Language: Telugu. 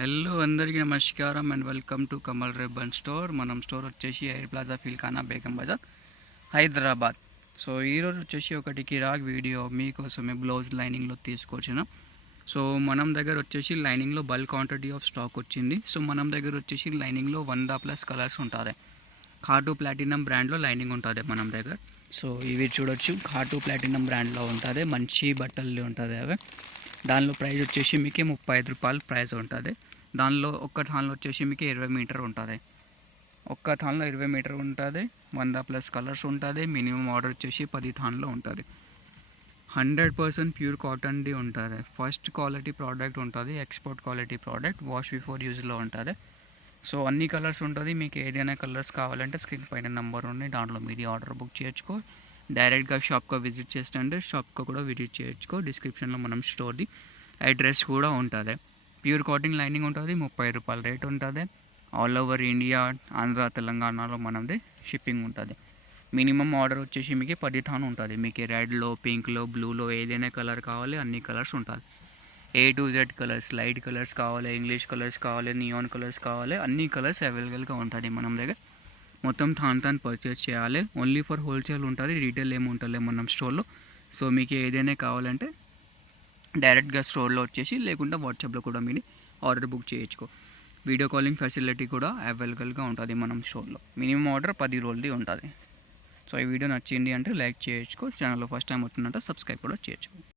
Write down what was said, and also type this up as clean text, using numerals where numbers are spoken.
హలో అందరికీ నమస్కారం and welcome to Kamal ribbon store. మనం స్టోర్ వచ్చేసి air plaza Filkhana Begum Bazaar Hyderabad. So ఈరోజు వచ్చేసి ఒకటి కిరాక్ వీడియో మీకోసమే బ్లౌజ్ లైనింగ్లో తీసుకొచ్చిన. సో మనం దగ్గర వచ్చేసి లైనింగ్లో బల్క్ క్వాంటిటీ ఆఫ్ స్టాక్ వచ్చింది. సో మనం దగ్గర వచ్చేసి లైనింగ్లో 100+ కలర్స్ ఉంటుంది. ఖాటు ప్లాటినం బ్రాండ్లో లైనింగ్ ఉంటుంది మనం దగ్గర. సో ఇవి చూడొచ్చు, ఖాటు ప్లాటినం బ్రాండ్లో ఉంటుంది, మంచి బట్టలు ఉంటుంది. అవి దానిలో ప్రైస్ వచ్చేసి మీకు 35 రూపాయలు ప్రైస్ ఉంటుంది. దానిలో ఒక్క థాన్లో వచ్చేసి మీకు 20 మీటర్ ఉంటుంది. ఒక్క థాన్లో 20 మీటర్ ఉంటుంది. 100+ కలర్స్ ఉంటుంది. మినిమం ఆర్డర్ వచ్చేసి 10 థాన్లో ఉంటుంది. 100% ప్యూర్ కాటన్ది ఉంటుంది. ఫస్ట్ క్వాలిటీ ప్రోడక్ట్ ఉంటుంది, export quality product, wash before యూజ్లో ఉంటుంది. సో అన్ని కలర్స్ ఉంటుంది. మీకు ఏదైనా కలర్స్ కావాలంటే స్క్రీన్ పైన నెంబర్ ఉంది, దాంట్లో మీది ఆర్డర్ బుక్ చేయొచ్చుకో. డైరెక్ట్గా షాప్కి విజిట్ చేస్తుంటే షాప్కి కూడా విజిట్ చేయొచ్చుకో. డిస్క్రిప్షన్లో మనం స్టోర్ది అడ్రస్ కూడా ఉంటుంది. ప్యూర్ కాటన్ లైనింగ్ ఉంటుంది. 30 రూపాయల రేట్ ఉంటుంది. ఆల్ ఓవర్ ఇండియా, ఆంధ్ర, తెలంగాణలో మనది షిప్పింగ్ ఉంటుంది. మినిమం ఆర్డర్ వచ్చేసి మీకు 10 థాన్ ఉంటుంది. మీకు రెడ్లో, పింక్లో, బ్లూలో ఏదైనా కలర్ కావాలి, అన్ని కలర్స్ ఉంటుంది. A to Z colours, light colours కావాలి, ఇంగ్లీష్ కలర్స్ కావాలి, నియాన్ కలర్స్ కావాలి, అన్ని కలర్స్ అవైలబుల్గా ఉంటుంది మనం దగ్గర. మొత్తం థాన్ పర్చేస్ చేయాలి. ఓన్లీ ఫర్ హోల్సేల్ ఉంటుంది, రీటైల్ ఏమి ఉంటుంది మనం స్టోర్లో. సో మీకు ఏదైనా కావాలంటే డైరెక్ట్గా స్టోర్లో వచ్చేసి, లేకుంటే వాట్సాప్లో కూడా మీరు ఆర్డర్ బుక్ చేయొచ్చుకో. వీడియో కాలింగ్ ఫెసిలిటీ కూడా అవైలబుల్గా ఉంటుంది మనం స్టోర్లో. మినిమం ఆర్డర్ 10 రోజులది ఉంటుంది. సో ఈ వీడియో నచ్చింది అంటే లైక్ చేయొచ్చుకో. ఛానల్లో ఫస్ట్ టైం అవుతుందంటే సబ్స్క్రైబ్ కూడా చేయొచ్చు.